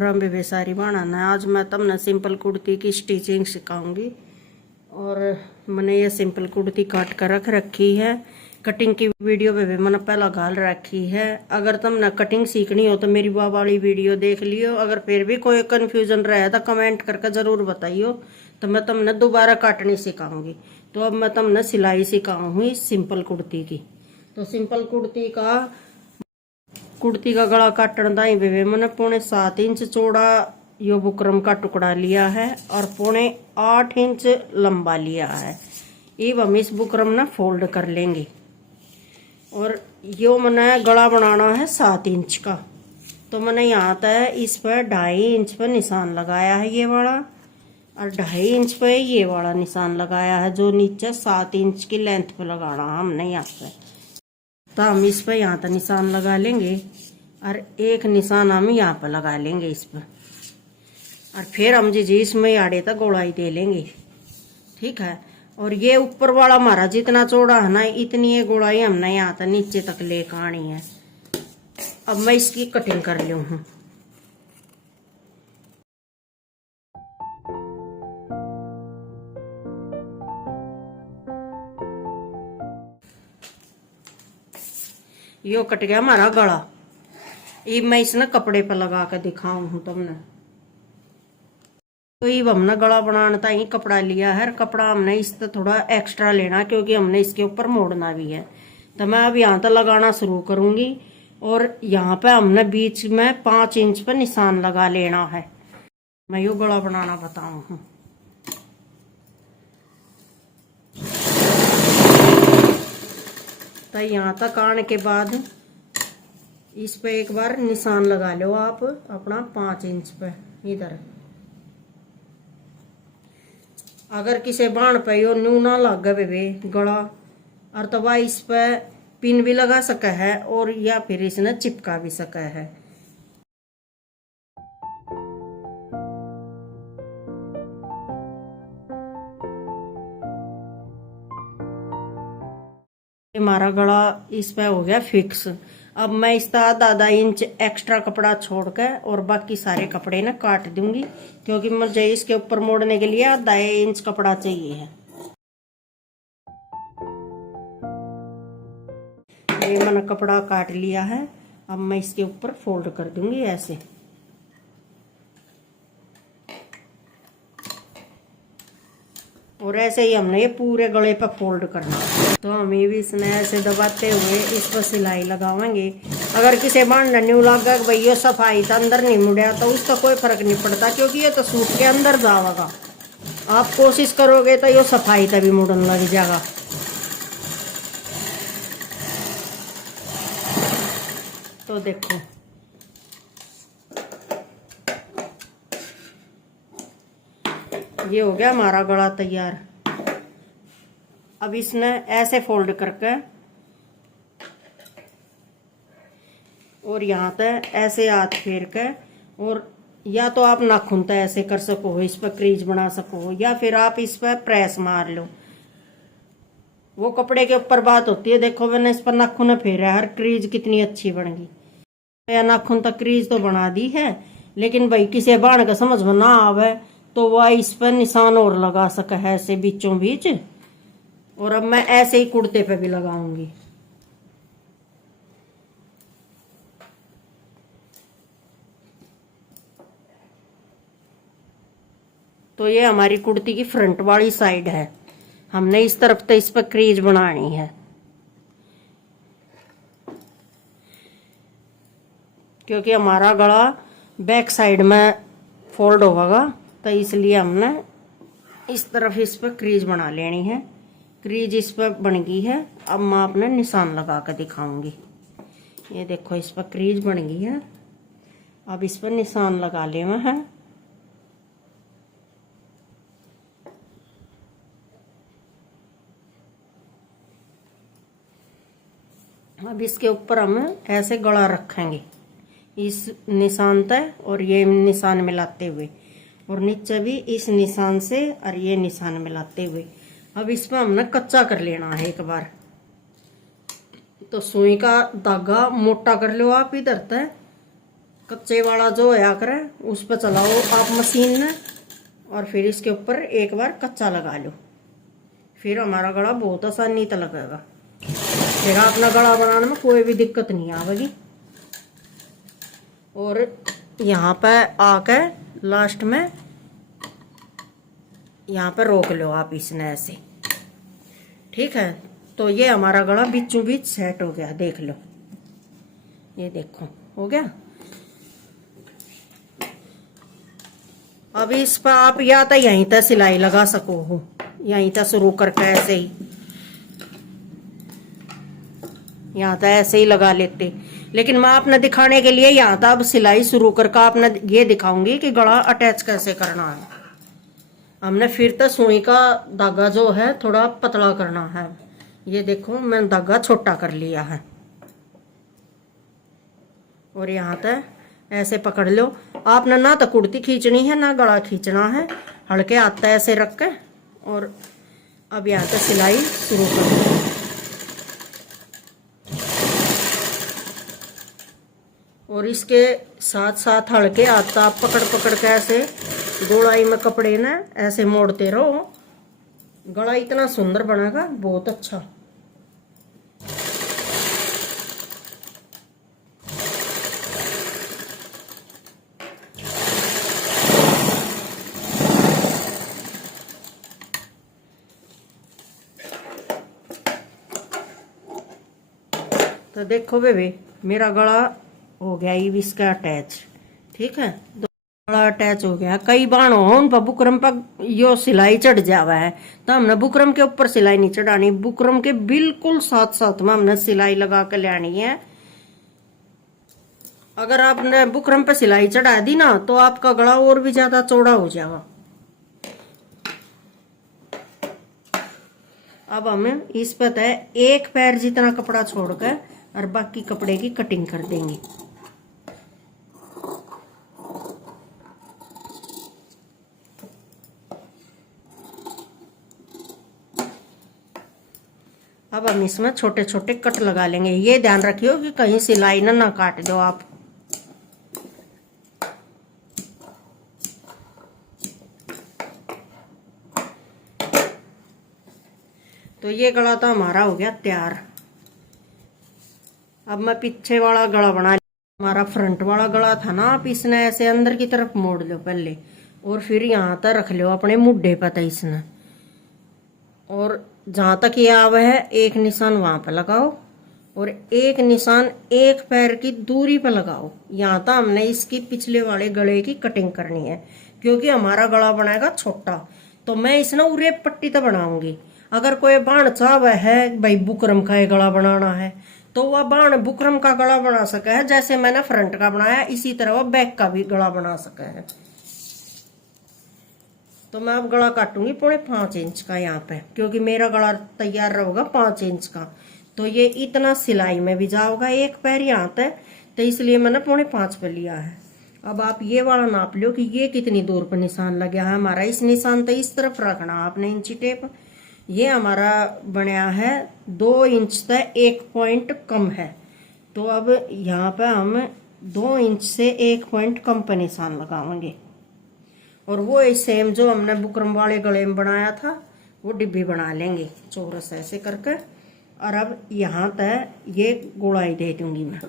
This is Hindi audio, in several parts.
ब्रह्म बेसारी बनाना। आज मैं तमने सिंपल कुर्ती की स्टिचिंग सिखाऊंगी। और मैंने ये सिंपल कुर्ती काट कर रख रखी है। कटिंग की वीडियो पे भी मैंने पहला घाल रखी है। अगर तुमने कटिंग सीखनी हो तो मेरी वो वाली वीडियो देख लियो। अगर फिर भी कोई कन्फ्यूजन रहे तो कमेंट करके ज़रूर बताइयो, तो मैं तुमने दोबारा काटनी सिखाऊंगी। तो अब मैं तुमने सिलाई सिखाऊंगी सिंपल कुर्ती की। तो सिंपल कुर्ती का गला काटन दाई बेबे मैंने 7.25 इंच चौड़ा यो बुकरम का टुकड़ा लिया है और 8.25 इंच लंबा लिया है। अब हम इस बुकरम ना फोल्ड कर लेंगे। और यो मैंने गला बनाना है 7 इंच का। तो मैंने यहाँ तक इस पर 2.5 इंच पर निशान लगाया है ये वाला, और 2.5 इंच पे ये वाला निशान लगाया है जो नीचे 7 इंच की लेंथ पे लगाना हमने यहाँ पे। तो हम इस पर यहाँ तक निशान लगा लेंगे और एक निशान हम यहाँ पर लगा लेंगे इस पर। और फिर हम जी इसमें आड़े तक गोलाई दे लेंगे, ठीक है। और ये ऊपर वाला हमारा जितना चौड़ा है ना, इतनी ये गोलाई हमने यहाँ तक नीचे तक लेकर आनी है। अब मैं इसकी कटिंग कर लूँ हूँ। यो कट गया हमारा गला। अब मैं इसने कपड़े पर लगा कर दिखाऊं हूं तुमने। तो अब हमने गला बनाने ताई कपड़ा लिया है। कपड़ा हमने इस तरह थोड़ा एक्स्ट्रा लेना क्योंकि हमने इसके ऊपर मोड़ना भी है। तो मैं अब यहाँ तक लगाना शुरू करूंगी। और यहाँ पे हमने बीच में 5 इंच पर निशान लगा लेना है। मैं यो गला बनाना बताऊं हूँ। तो यहाँ तक आने के बाद इस पे एक बार निशान लगा लो आप अपना 5 इंच पे इधर। अगर किसी बाण पे यो न्यू ना लगे बेबे गला, और तो वह इस पे पिन भी लगा सका है और या फिर इसने चिपका भी सका है। हमारा गला इस पे हो गया फिक्स। अब मैं इस तरह आधा इंच एक्स्ट्रा कपड़ा छोड़कर और बाकी सारे कपड़े ना काट दूंगी क्योंकि मुझे इसके ऊपर मोड़ने के लिए आधा इंच कपड़ा चाहिए है। ये मैंने कपड़ा काट लिया है। अब मैं इसके ऊपर फोल्ड कर दूंगी ऐसे। और ऐसे ही हमने ये पूरे गले पर फोल्ड करना। तो हम ये भी इसने ऐसे दबाते हुए इस पर सिलाई लगावेंगे। अगर किसी बांध न्यू लगा कि भाई ये सफाई तो अंदर नहीं मुड़िया तो उसका कोई फर्क नहीं पड़ता क्योंकि ये तो सूट के अंदर जाएगा। आप कोशिश करोगे तो ये सफाई तभी मुड़न लग जाएगा। तो देखो ये हो गया हमारा गला तैयार। अब इसने ऐसे फोल्ड करके और यहाँ तक ऐसे हाथ फेर के, और या तो आप नाखून तक ऐसे कर सको, इस पर क्रीज बना सको, या फिर आप इस पर प्रेस मार लो। वो कपड़े के ऊपर बात होती है। देखो मैंने इस पर नाखून फेरा है, हर क्रीज कितनी अच्छी बन गई। या नाखून तक क्रीज तो बना दी है, लेकिन भाई किसी बाण का समझ में ना आवे तो वह इस पर निशान और लगा सके है ऐसे बीचों बीच। और अब मैं ऐसे ही कुर्ते पे भी लगाऊंगी। तो ये हमारी कुर्ती की फ्रंट वाली साइड है। हमने इस तरफ तो इस पर क्रीज बनानी है क्योंकि हमारा गला बैक साइड में फोल्ड होगा, तो इसलिए हमने इस तरफ इस पर क्रीज बना लेनी है। क्रीज इस पर बन गई है। अब मैं अपने निशान लगा कर दिखाऊंगी। ये देखो इस पर क्रीज बन गई है। अब इस पर निशान लगा ले हैं। अब इसके ऊपर हम ऐसे गला रखेंगे इस निशान तक और ये निशान मिलाते हुए, और नीचे भी इस निशान से और ये निशान मिलाते हुए। अब इसमें हमने कच्चा कर लेना है एक बार। तो सुई का धागा मोटा कर लो आप इधर तक, कच्चे वाला जो होया करे उस पर चलाओ आप मशीन में, और फिर इसके ऊपर एक बार कच्चा लगा लो, फिर हमारा गला बहुत आसानी से लगेगा। फिर अपना गला बनाने में कोई भी दिक्कत नहीं आवेगी। और यहाँ पे आके लास्ट में यहाँ पे रोक लो आप इसने ऐसे, ठीक है। तो ये हमारा गला बीचों बीच सेट हो गया, देख लो, ये देखो हो गया। अब इस पर आप या तो यहीं तक सिलाई लगा सको हो, यहीं तक शुरू करके ऐसे ही, यहाँ तक ऐसे ही लगा लेते, लेकिन मैं आपने दिखाने के लिए यहाँ तक अब सिलाई शुरू करके आपने ये दिखाऊंगी कि गला अटैच कैसे करना है। हमने फिर तो सुई का धागा जो है थोड़ा पतला करना है। ये देखो मैंने धागा छोटा कर लिया है, और यहाँ तक ऐसे पकड़ लो। आपने ना तो कुर्ती खींचनी है ना गला खींचना है, हल्के हाथ ऐसे रख के, और अब यहाँ तक सिलाई शुरू कर दो। और इसके साथ साथ हल्के हाथ आप पकड़ पकड़ के ऐसे गोलाई में कपड़े ना ऐसे मोड़ते रहो, गला इतना सुंदर बनेगा, बहुत अच्छा। तो देखो बेबे मेरा गला हो गया ये इसका अटैच, ठीक है। तो गला अटैच हो गया। कई बार हो उन पर बुकरम पर यो सिलाई चढ़ जावा है, तो हमने बुकरम के ऊपर सिलाई नहीं चढ़ानी, बुकरम के बिल्कुल साथ साथ में हमने सिलाई लगा के लेनी है। अगर आपने बुकरम पे सिलाई चढ़ा दी ना तो आपका गला और भी ज्यादा चौड़ा हो जाएगा। अब हम इस पर एक पैर जितना कपड़ा छोड़कर और बाकी कपड़े की कटिंग कर देंगे। अब हम इसमें छोटे छोटे कट लगा लेंगे। ये ध्यान रखियो कि कहीं सिलाई ना काट दो आप। तो ये गला तो हमारा हो गया तैयार। अब मैं पीछे वाला गला बना लिया। हमारा फ्रंट वाला गला था ना, आप इसने ऐसे अंदर की तरफ मोड़ लो पहले, और फिर यहाँ तक रख लो अपने मुड्ढे पर था इसने, और जहां तक ये आवे है एक निशान वहां पर लगाओ, और एक निशान एक पैर की दूरी पर लगाओ। यहाँ तक हमने इसकी पिछले वाले गले की कटिंग करनी है, क्योंकि हमारा गला बनाएगा छोटा, तो मैं इसने उरे पट्टी तक बनाऊंगी। अगर कोई बाण चाहे है भाई बुकरम का गला बनाना है, तो वह बाण बुकरम का गला बना सका है, जैसे मैंने फ्रंट का बनाया इसी तरह वह बैक का भी गला बना सका है। तो मैं अब गला काटूंगी 5.5 इंच का यहाँ पे, क्योंकि मेरा गला तैयार रहेगा 5 इंच का, तो ये इतना सिलाई में भी जाओगा एक पैर यहाँ तक, तो इसलिए मैंने 5.5 पे लिया है। अब आप ये वाला नाप लो कि ये कितनी दूर पर निशान लगा है हमारा। इस निशान तो इस तरफ रखना आपने इंची टेप। ये हमारा बनया है 2 इंच तक 1 पॉइंट कम है, तो अब यहाँ पे हम 2 इंच से 1 पॉइंट कम पे निशान लगाएंगे। और वो सेम जो हमने बुकरम वाले गले में बनाया था वो डिब्बी बना लेंगे चौरस ऐसे करके। और अब यहाँ तक ये गोलाई दे दूंगी मैं,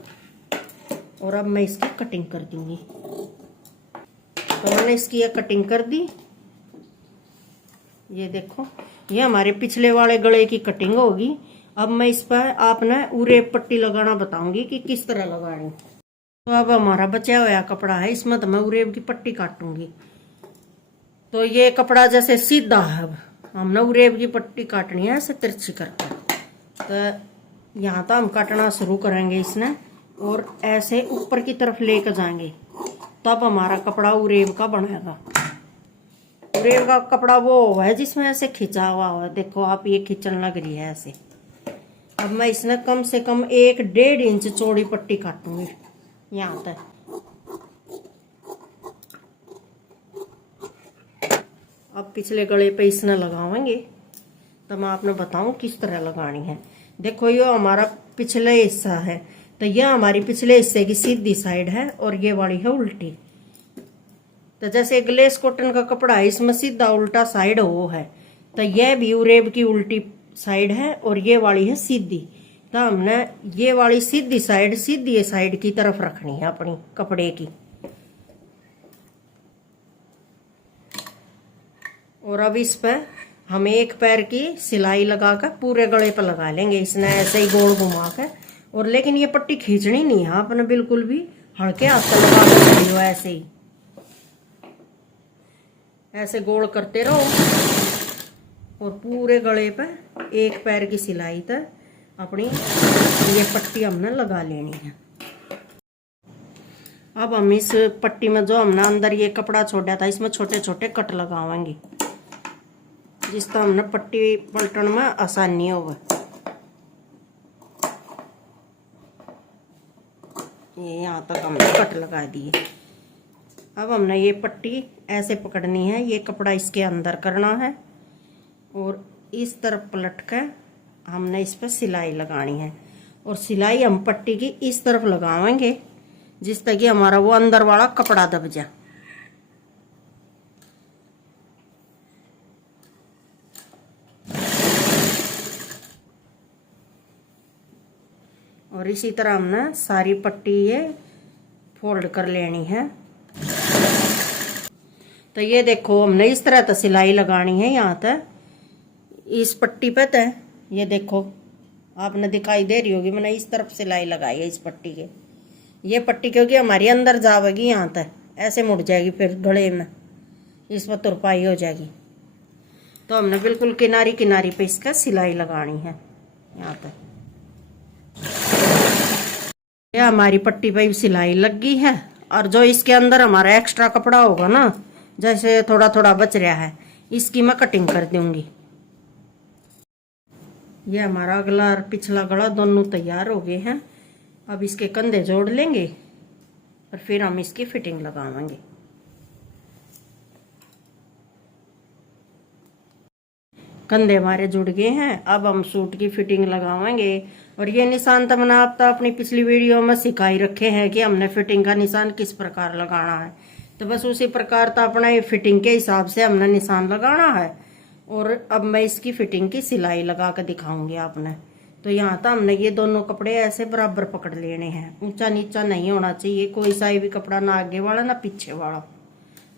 और अब मैं इसकी कटिंग कर दूंगी। तो मैंने इसकी ये कटिंग कर दी। ये देखो ये हमारे पिछले वाले गले की कटिंग होगी। अब मैं इस पर आपने उरे पट्टी लगाना बताऊंगी कि किस तरह लगानी। तो अब हमारा बचा हुआ कपड़ा है, इसमें तो मैं उरेब की पट्टी काटूंगी। तो ये कपड़ा जैसे सीधा है, अब हमने उरेब की पट्टी काटनी है ऐसे तिरछी करके। तो यहाँ तक हम काटना शुरू करेंगे इसने, और ऐसे ऊपर की तरफ लेकर जाएंगे, तब हमारा कपड़ा उरेब का बनेगा। उरेब का कपड़ा वो है जिसमें ऐसे खिंचा हुआ है, देखो आप ये खिंचन लग रही है ऐसे। अब मैं इसने कम से कम 1-1.5 इंच चौड़ी पट्टी काटूंगी यहाँ तक। अब पिछले गले पे इसने लगावेंगे, तो मैं आपने बताऊं किस तरह लगानी है। देखो ये हमारा पिछले हिस्सा है, तो यह हमारी पिछले हिस्से की सीधी साइड है और ये वाली है उल्टी। तो जैसे ग्लेस कॉटन का कपड़ा है, इसमें सीधा उल्टा साइड वो है, तो यह भी उरेब की उल्टी साइड है और ये वाली है सीधी। तो हमने ये वाली सीधी साइड की तरफ रखनी है अपनी कपड़े की। और अब इस पर हम एक पैर की सिलाई लगाकर पूरे गले पर लगा लेंगे, इसने ऐसे ही गोल घुमा कर। और लेकिन ये पट्टी खींचनी नहीं है आपने, बिल्कुल भी हल्के हाथ से लगा कर चलियो, ऐसे ही ऐसे गोल करते रहो और पूरे गले पर एक पैर की सिलाई तक अपनी ये पट्टी हमने लगा लेनी है। अब हम इस पट्टी में जो हमने अंदर ये कपड़ा छोड़ा था, इसमें छोटे छोटे कट लगावेंगे, जिससे हमने पट्टी पलटन में आसानी होगा। ये यहाँ तक हमने कट लगा दिए। अब हमने ये पट्टी ऐसे पकड़नी है, ये कपड़ा इसके अंदर करना है और इस तरफ पलट कर हमने इस पर सिलाई लगानी है। और सिलाई हम पट्टी की इस तरफ लगावेंगे जिस तक कि हमारा वो अंदर वाला कपड़ा दब जाए। और इसी तरह हमने सारी पट्टी ये फोल्ड कर लेनी है। तो ये देखो हमने इस तरह तो सिलाई लगानी है यहाँ तक इस पट्टी पे। तय ये देखो आपने दिखाई दे रही होगी, मैंने इस तरफ सिलाई लगाई है इस पट्टी के। ये पट्टी क्योंकि हमारी अंदर जावेगी यहाँ तक, ऐसे मुड़ जाएगी फिर गले में, इस पर तुरपाई हो जाएगी। तो हमने बिल्कुल किनारी किनारी पे इसका सिलाई लगानी है यहाँ तक। ये हमारी पट्टी पे सिलाई लग गई है। और जो इसके अंदर हमारा एक्स्ट्रा कपड़ा होगा ना, जैसे थोड़ा थोड़ा बच रहा है, इसकी मैं कटिंग कर दूंगी। ये हमारा अगला और पिछला गला दोनों तैयार हो गए हैं। अब इसके कंधे जोड़ लेंगे और फिर हम इसकी फिटिंग लगाएंगे। कंधे हमारे जुड़ गए हैं, अब हम सूट की फिटिंग लगाएंगे। और ये निशान तो मैंने आप अपनी पिछली वीडियो में सिखाई रखे हैं कि हमने फिटिंग का निशान किस प्रकार लगाना है। तो बस उसी प्रकार तो अपना ये फिटिंग के हिसाब से हमने निशान लगाना है। और अब मैं इसकी फिटिंग की सिलाई लगा कर दिखाऊंगी आपने। तो यहाँ तो हमने ये दोनों कपड़े ऐसे बराबर पकड़ लेने हैं, ऊंचा नीचा नहीं होना चाहिए कोई सा भी कपड़ा, ना आगे वाला ना पीछे वाला,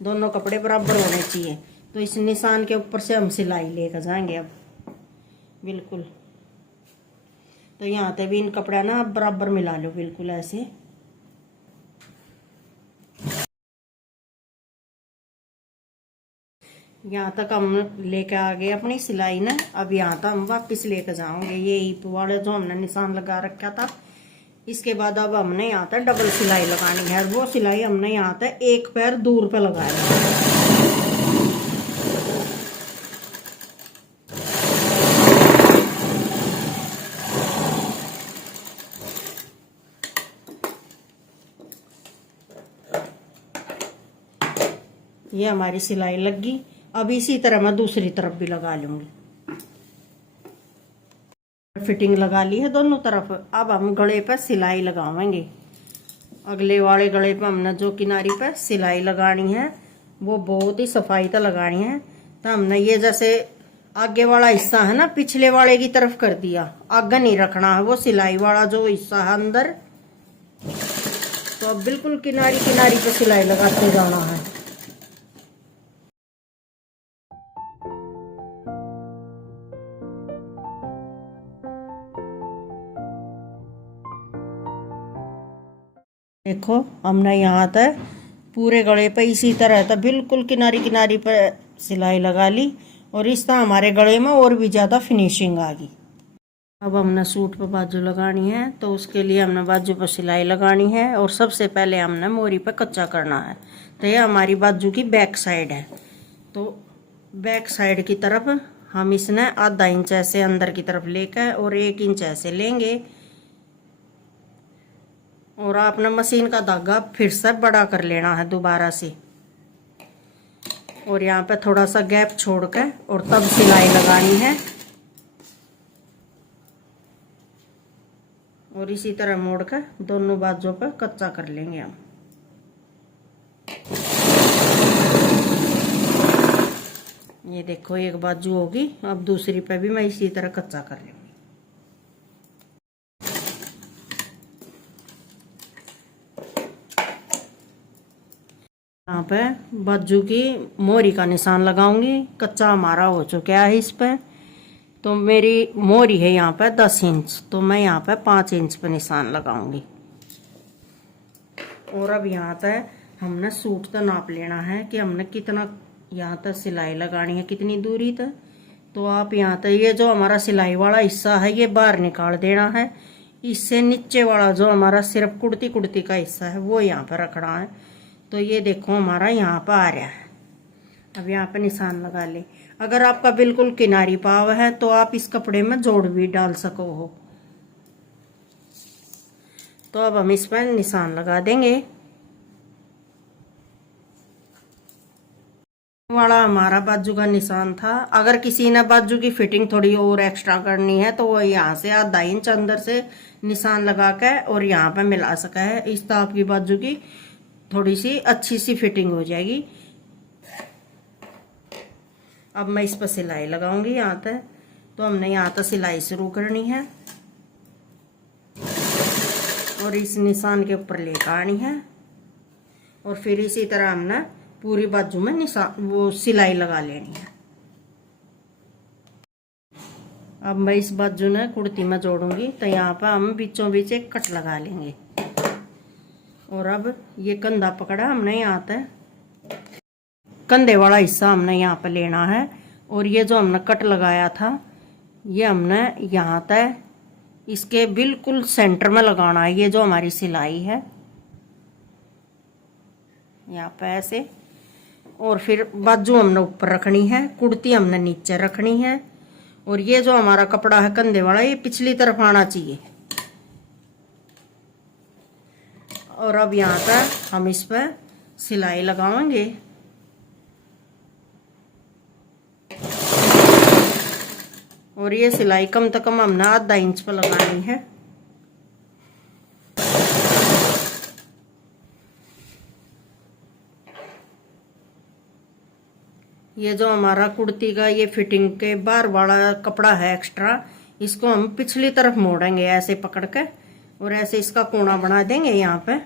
दोनों कपड़े बराबर होने चाहिए। तो इस निशान के ऊपर से हम सिलाई लेकर जाएंगे अब बिल्कुल। तो यहाँ पे भी इन कपड़ा ना आप बराबर मिला लो बिल्कुल ऐसे। यहाँ तक हम लेके आ गए अपनी सिलाई ना। अब यहाँ तक हम वापस लेकर जाओगे ये हिप वाले जो हमने निशान लगा रखा था। इसके बाद अब हमने यहाँ तक डबल सिलाई लगानी है। वो सिलाई हमने यहाँ तक एक पैर दूर पे लगाया है। ये हमारी सिलाई लग गई। अब इसी तरह मैं दूसरी तरफ भी लगा लूंगी। फिटिंग लगा ली है दोनों तरफ। अब हम गले पर सिलाई लगावेंगे। अगले वाले गले पर हमने जो किनारी पर सिलाई लगानी है वो बहुत ही सफाई से लगानी है। तो हमने ये जैसे आगे वाला हिस्सा है ना पिछले वाले की तरफ कर दिया, आगे नहीं रखना है वो सिलाई वाला जो हिस्सा है अंदर। तो अब बिल्कुल किनारी किनारी पर सिलाई लगाते जाना है। देखो हमने यहाँ तक पूरे गले पे इसी तरह तक बिल्कुल किनारी किनारी पर सिलाई लगा ली। और इस तरह हमारे गले में और भी ज़्यादा फिनिशिंग आ गई। अब हमने सूट पर बाजू लगानी है, तो उसके लिए हमने बाजू पर सिलाई लगानी है। और सबसे पहले हमने मोरी पे कच्चा करना है। तो ये हमारी बाजू की बैक साइड है। तो बैक साइड की तरफ हम इसने आधा इंच ऐसे अंदर की तरफ लेकर और 1 इंच ऐसे लेंगे। और आपने मशीन का धागा फिर से बड़ा कर लेना है दोबारा से। और यहाँ पे थोड़ा सा गैप छोड़कर और तब सिलाई लगानी है। और इसी तरह मोड़ कर दोनों बाजुओं पर कच्चा कर लेंगे हम। ये देखो एक बाजू होगी, अब दूसरी पे भी मैं इसी तरह कच्चा कर लूँगी। यहाँ पे बाजू की मोहरी का निशान लगाऊंगी। कच्चा हमारा हो चुका है इस पे, तो मेरी मोहरी है यहाँ पे 10 इंच, तो मैं यहाँ पे 5 इंच पे निशान लगाऊंगी। और अब यहाँ तक हमने सूट तो नाप लेना है कि हमने कितना यहाँ तक सिलाई लगानी है, कितनी दूरी तक। तो आप यहाँ तक ये जो हमारा सिलाई वाला हिस्सा है ये बाहर निकाल देना है। इससे नीचे वाला जो हमारा सिर्फ कुर्ती कुर्ती का हिस्सा है वो यहाँ पर रखना है। तो ये देखो हमारा यहाँ पर आ रहा है। अब यहाँ पे निशान लगा ले। अगर आपका बिल्कुल किनारी पाव है तो आप इस कपड़े में जोड़ भी डाल सको हो। तो अब हम इस पर निशान लगा देंगे। वाला हमारा बाजू का निशान था। अगर किसी ने बाजू की फिटिंग थोड़ी और एक्स्ट्रा करनी है तो वो यहाँ से आधा इंच अंदर से निशान लगा के और यहाँ पे मिला सका है। इस तो आपकी बाजू की थोड़ी सी अच्छी सी फिटिंग हो जाएगी। अब मैं इस पर सिलाई लगाऊंगी यहाँ तक। तो हमने यहाँ तक सिलाई शुरू करनी है और इस निशान के ऊपर लेकर आनी है और फिर इसी तरह हमने पूरी बाजू में निशान वो सिलाई लगा लेनी है। अब मैं इस बाजू ने कुर्ती में जोड़ूंगी तो यहाँ पर हम बीचों बीच एक कट लगा लेंगे। और अब ये कंधा पकड़ा हमने, यहाँ तक कंधे वाला हिस्सा हमने यहाँ पर लेना है और ये जो हमने कट लगाया था ये हमने यहाँ तक इसके बिल्कुल सेंटर में लगाना है। ये जो हमारी सिलाई है यहाँ पे ऐसे, और फिर बाजू हमने ऊपर रखनी है, कुर्ती हमने नीचे रखनी है। और ये जो हमारा कपड़ा है कंधे वाला ये पिछली तरफ आना चाहिए। और अब यहाँ तक हम इस पर सिलाई लगाएंगे। और ये सिलाई कम से कम हमने आधा इंच पर लगानी है। ये जो हमारा कुर्ती का ये फिटिंग के बाहर वाला कपड़ा है एक्स्ट्रा, इसको हम पिछली तरफ मोड़ेंगे ऐसे पकड़ के और ऐसे इसका कोना बना देंगे यहाँ पे।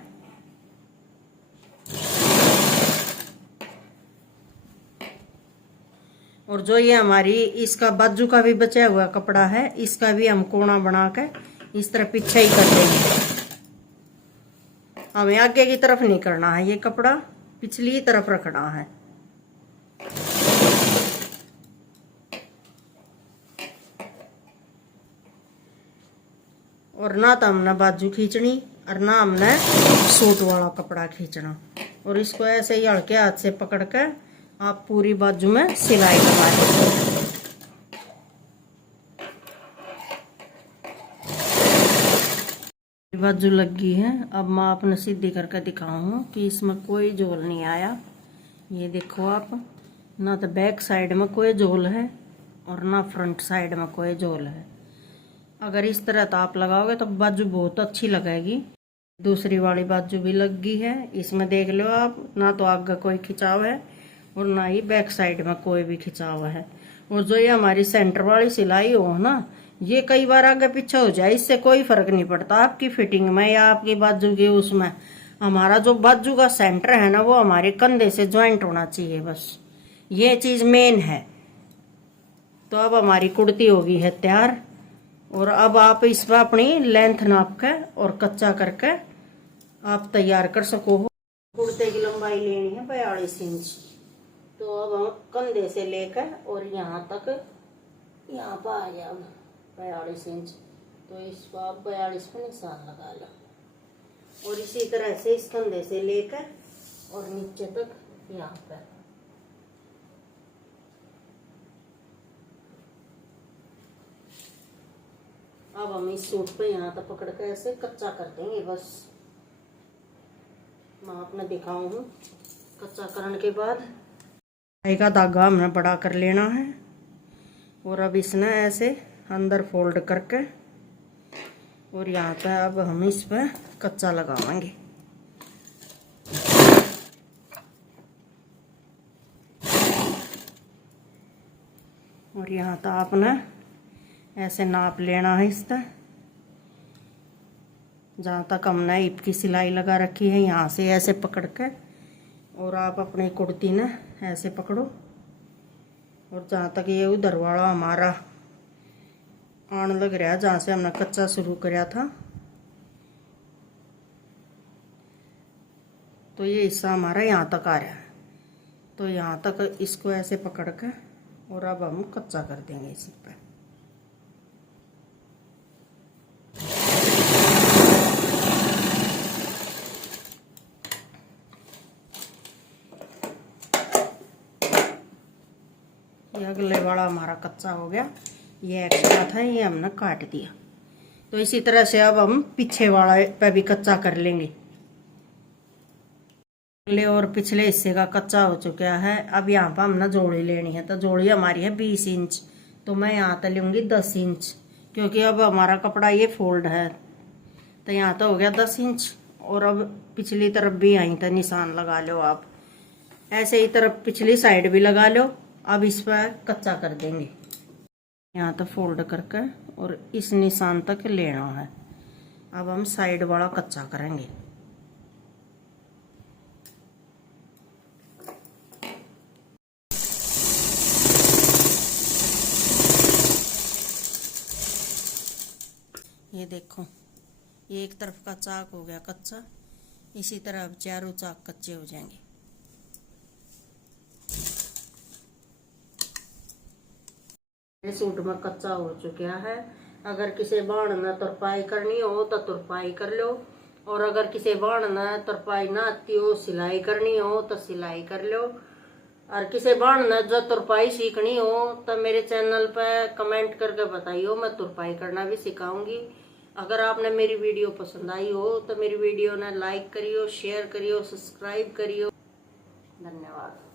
और जो ये हमारी इसका बाजू का भी बचा हुआ कपड़ा है इसका भी हम कोना बना के इस तरह पीछे ही कर देंगे। हमें आगे की तरफ नहीं करना है, ये कपड़ा पिछली तरफ रखना है। और ना तो हमने बाजू खींचनी और ना हमने सूट वाला कपड़ा खींचना। और इसको ऐसे ही हल्के हाथ से पकड़ के आप पूरी बाजू में सिलाई लगा दें। बाजू लग गई है। अब मैं आपने सीधी करके दिखाऊं कि इसमें कोई झोल नहीं आया। ये देखो आप, ना तो बैक साइड में कोई झोल है और ना फ्रंट साइड में कोई झोल है। अगर इस तरह तो आप लगाओगे तो बाजू बहुत अच्छी लगेगी। दूसरी वाली बाजू भी लग गई है। इसमें देख लो आप, ना तो आगे कोई खिंचाव है और ना ही बैक साइड में कोई भी खिंचाव है। और जो ये हमारी सेंटर वाली सिलाई हो ना, ये कई बार आगे पीछे हो जाए, इससे कोई फर्क नहीं पड़ता आपकी फिटिंग में या आपकी बाजू की उसमें। हमारा जो बाजू का सेंटर है ना वो हमारे कंधे से ज्वाइंट होना चाहिए, बस ये चीज मेन है। तो अब हमारी कुर्ती होगी है तैयार। और अब आप इस पर अपनी लेंथ नाप के और कच्चा करके आप तैयार कर सको हो। कुर्ते की लंबाई लेनी है 42 इंच। तो अब हम कंधे से लेकर और यहाँ तक यहाँ पर आ जाओ 42 इंच। तो इसको आप 42 पर निशान लगा लो। और इसी तरह से इस कंधे से लेकर और नीचे तक यहाँ पर। अब हम इस सूट पे यहाँ तक पकड़ कर ऐसे कच्चा कर देंगे बस। मैं आपने दिखाऊं हूँ। कच्चा करने के बाद का धागा हमने बड़ा कर लेना है और अब इसने ऐसे अंदर फोल्ड करके और यहाँ पे अब हम इस पे कच्चा लगावाएंगे। और यहाँ तो आपने ऐसे नाप लेना है इस तरह, जहाँ तक हमने ईप की सिलाई लगा रखी है यहाँ से ऐसे पकड़ के, और आप अपनी कुर्ती ने ऐसे पकड़ो, और जहाँ तक ये उधर वाला हमारा आन लग रहा है जहाँ से हमने कच्चा शुरू कराया था, तो ये हिस्सा हमारा यहाँ तक आ रहा है। तो यहाँ तक इसको ऐसे पकड़ के और अब हम कच्चा कर देंगे इसी पे। ये अगले वाला हमारा कच्चा हो गया, ये एक्स्ट्रा था ये हमने काट दिया। तो इसी तरह से अब हम पीछे वाला पे भी कच्चा कर लेंगे। अगले और पिछले हिस्से का कच्चा हो चुका है। अब यहाँ पर हमने जोड़ी लेनी है, तो जोड़ी हमारी है 20 इंच, तो मैं यहाँ तक लूँगी 10 इंच, क्योंकि अब हमारा कपड़ा ये फोल्ड है। तो यहाँ तो हो गया 10 इंच, और अब पिछली तरफ भी यहीं तक निशान लगा लो आप, ऐसे ही तरफ पिछली साइड भी लगा लो। अब इस पर कच्चा कर देंगे, यहाँ तक फोल्ड करके और इस निशान तक लेना है। अब हम साइड वाला कच्चा करेंगे। ये देखो, एक तरफ का चाक हो गया कच्चा, इसी तरह अब चारों चाक कच्चे हो जाएंगे। सूट में कच्चा हो चुका है। अगर किसी बाण ने तुरपाई करनी हो तो तुरपाई कर लो, और अगर किसी बाण ने तुरपाई ना आती हो, सिलाई करनी हो तो सिलाई कर लो। और किसी बाण ने जो तुरपाई सीखनी हो तो मेरे चैनल पे कमेंट करके बताइयो, मैं तुरपाई करना भी सिखाऊंगी। अगर आपने मेरी वीडियो पसंद आई हो तो मेरी वीडियो ने लाइक करियो, शेयर करियो, सब्सक्राइब करियो। धन्यवाद।